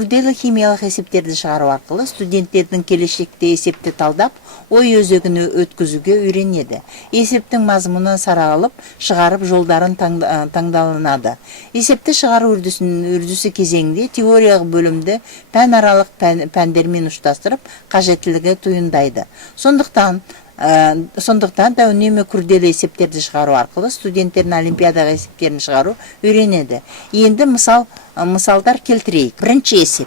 Күрделі химиялық есептерді шығару арқылы студенттердің келешекте есепті талдап, ой өзегін өткізуге үйренеді. Есептің мазмұнын саралып, шығарып жолдарын таңдалынады. Есепті шығару үрдісі кезеңінде теориялық бөлімді пәнаралық пәндермен ұштастырып, қажеттілігі туындайды. Сондықтан да үнемі күрделі есептерді шығару арқылы студенттердің олимпиадаға есептерін шығару үйренеді. Енді мысалдар келтірейік. Бірінші есеп.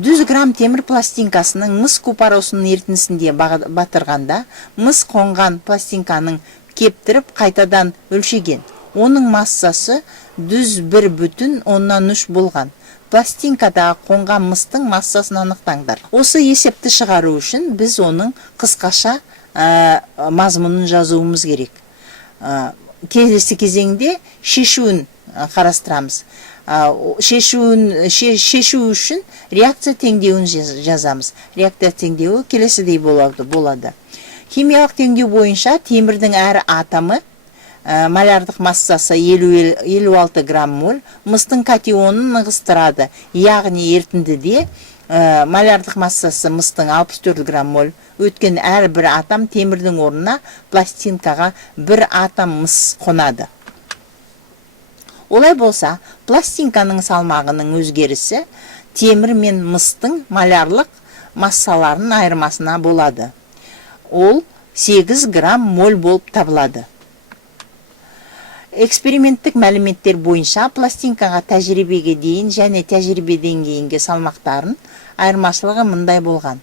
100 грамм темір пластинкасының мыс купаросының ерітіндісінде батырғанда, мыс қонған пластинканың кептіріп қайтадан өлшеген. Оның массасы 101,3 болған. Пластинкадағы қонған мыстың массасын анықтаңдар. Осы есепті шығару үшін біз оның қысқаша мазмұнын жазуымыз керек. Келесі кезеңде шешуін қарастырамыз. Шешу үшін реакция теңдеуін жазамыз. Реакция теңдеуі келесідей болады. Химиялық теңдеу бойынша темірдің әр атомы малярдық массасы 56 грамм моль, мыстың катионын ығыстырады, яғни ерітіндіде малярдық массасы мыстың 64 грамм моль. Өткен әр бір атом темірдің орнына пластинкаға бір атом мыс қонады. Олай болса, пластинканың салмағының өзгерісі темір мен мыстың малярлық массаларының айырмасына болады. Ол 8 грамм моль болып табылады. Эксперименттік мәліметтер бойынша пластинкаға тәжірибеге дейін және тәжірибеден кейінгі салмақтарын айырмашылығы мындай болған.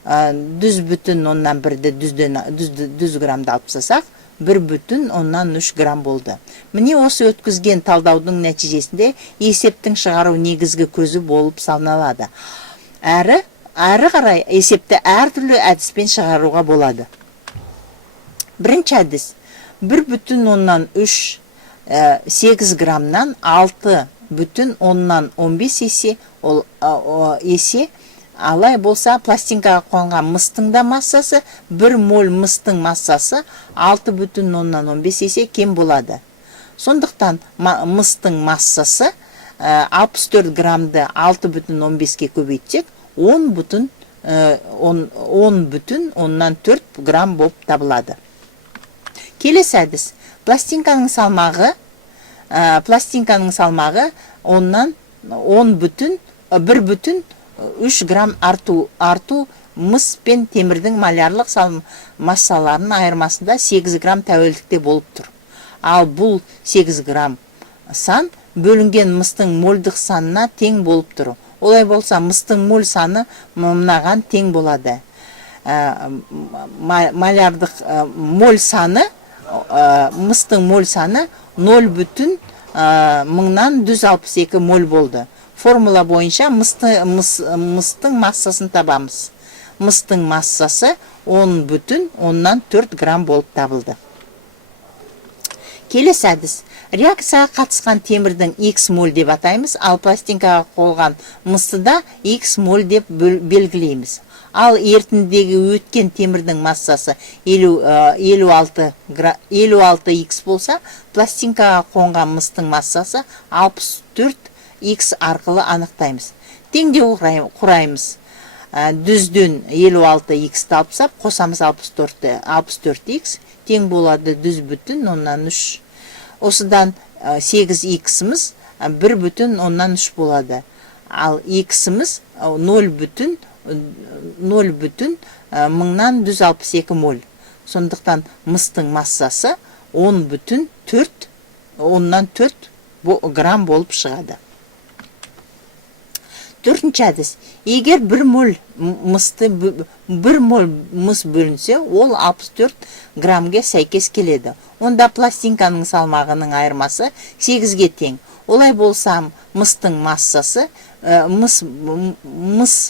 100,1-ді 100 граммды алып тастасақ, 1,3 грамм болды. Міне осы өткізген талдаудың нәтижесінде есептің шығару негізгі көзі болып саналады. Әрі қарай есепті әртүрлі әдіспен шығаруға болады. Бірінші әдіс 1,3 8 граммнан 6,15 есе алай болса, пластинкаға қонған мыстың да массасы 1 моль мыстың массасы 6,15 есе кем болады. Сондықтан мыстың массасы 64 граммды 6,15-ке көбейтсек 10,4 грамм болып табылады. Келесі әдіс. Пластинканың салмағы 1,3 грамм арту мыс пен темірдің малярлық массаларының айырмасында 8 грамм тәуелдікте болып тұр. Ал бұл 8 грамм сан бөлінген мыстың мольдық санына тең болып тұр. Олай болса, мыстың моль саны мынаған тең болады. Малярдық моль саны мыстың моль саны 0,162 моль болды. Формула бойынша мыстың массасын табамыз. Мыстың массасы 10,4 грамм болып табылды. Келесі әдіс. Реакцияға қатысқан темірдің X моль деп атаймыз, ал пластинкаға қойған мысты да X моль деп белгілейміз. Ал ерітіндідегі өткен темірдің массасы 56X болса, пластинкаға қонған мыстың массасы 64X арқылы анықтаймыз. Теңдеу құраймыз. 100-ден 56X алсақ, қосамыз 64X, тең болады 100,3. Осыдан 8X-іміз 1,3 болады. Ал X-іміз 0,162 моль. Сондықтан мыстың массасы 10,4 грамм болып шығады. Төртінші әдіс. Егер 1 моль мыс бөлінсе, ол 64 граммге сәйкес келеді. Онда пластинканың салмағының айырмасы 8-ге тең. Олай болса, мыстың массасы, мыс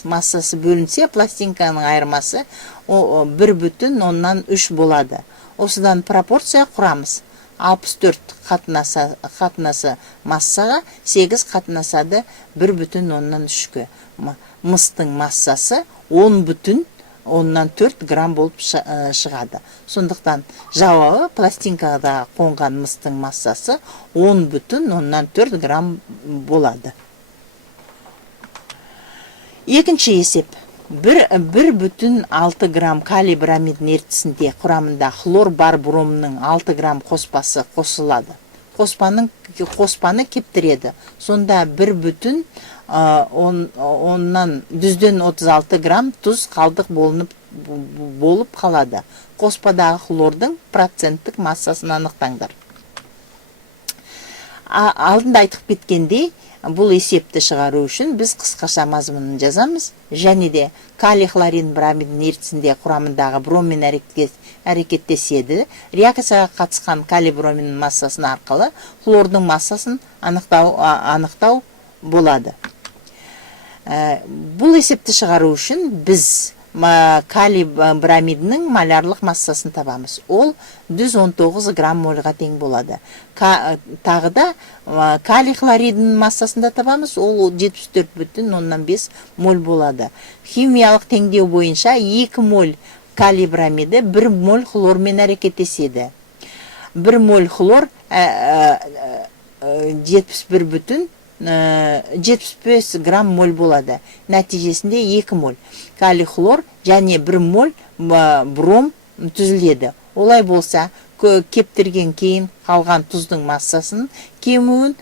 массасы бөлінсе, пластинканың айырмасы 1,3 болады. Осыдан пропорция құрамыз. 64 қатынасы массаға, 8 қатынасады 1,3-ге. Мыстың массасы 10,4 грамм болып шығады. Сондықтан жауабы пластинкада қонған мыстың массасы 10,4 грамм болады. Екінші есеп. 1,6 грамм калий бромидін ертісінде құрамында хлор бар бромның 6 грамм қоспасы қосылады. Қоспаны кептіреді. Сонда 1,36 грамм тұз қалдық болып қалады. Қоспадағы хлордың проценттік массасын анықтаңдар. Алдында айтып кеткендей, бұл есепті шығару үшін біз қысқаша мазмұнын жазамыз, және де калий хлорид бромидін ертісінде құрамындағы броммен әрекеттеседі. Реакцияға қатысқан калий бромидін массасын арқылы хлордың массасын анықтау болады. Бұл есепті шығару үшін біз калий бромидінің молярлық массасын табамыз. Ол 119 грамм мольға тең болады. Тағы да калий хлоридінің массасын да табамыз. Ол 74,5 моль болады. Химиялық теңдеу бойынша 2 моль калий бромиді 1 моль хлормен әрекеттеседі. 1 моль хлор 75 грамм моль болады. Нәтижесінде 2 моль калий хлор және 1 моль бром түзіледі. Олай болса, кептірген кейін қалған тұздың массасын кемуін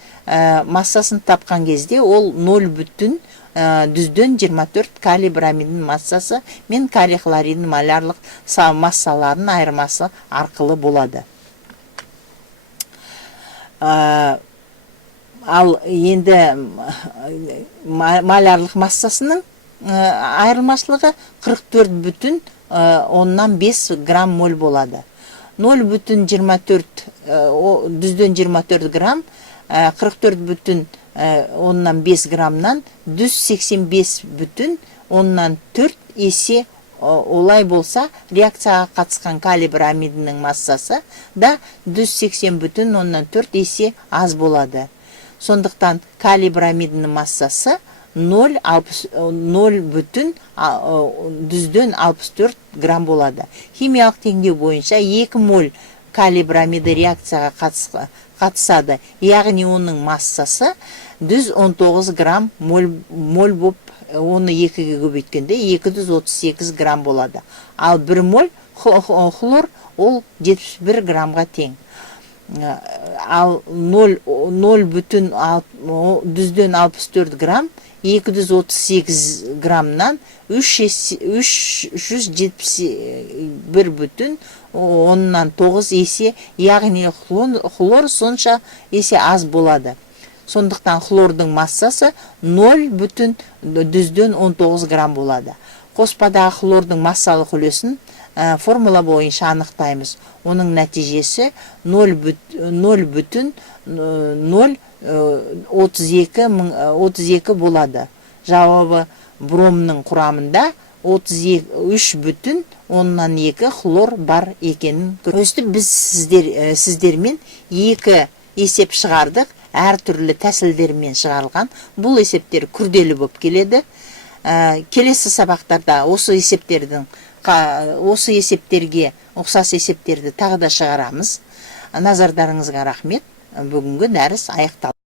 массасын тапқан кезде ол 0,24 калий бромидінің массасы мен калий хлоридінің молярлық массаларының айырмасы арқылы болады. Ал енді молярлық массасының айырмашылығы 44,5 грамм моль болады. 0,24 грамм 44,5 граммнан 185,4 есе олай болса, реакцияға қатысқан калий бромидінің массасы да 180,4 есе аз болады. Сондықтан калий бромидінің массасы 0,64 грамм болады. Химиялық теңдеу бойынша 2 моль калий бромиді реакцияға қатысады. Яғни оның массасы 119 грамм моль боп, оны 2-ге көбейткенде 238 грамм болады. Ал 1 моль хлор ол 71 граммға тең. Ал 0,64 грамм 238 граммнан 371,9 есе, яғни хлор сонша есе аз болады. Сондықтан хлордың массасы 0,19 грамм болады. Қоспадағы хлордың массалық үлесін формула бойынша анықтаймыз. Оның нәтижесі 0,032 болады. Жауабы бромның құрамында 33,2 хлор бар екенін көрсетіп, біз сіздермен 2 есеп шығардық, әртүрлі тәсілдермен шығарылған. Бұл есептер күрделі болып келеді. Келесі сабақтарда осы есептерге ұқсас есептерді тағы да шығарамыз. Назардарыңызға рахмет. Бүгінгі дәріс аяқталды.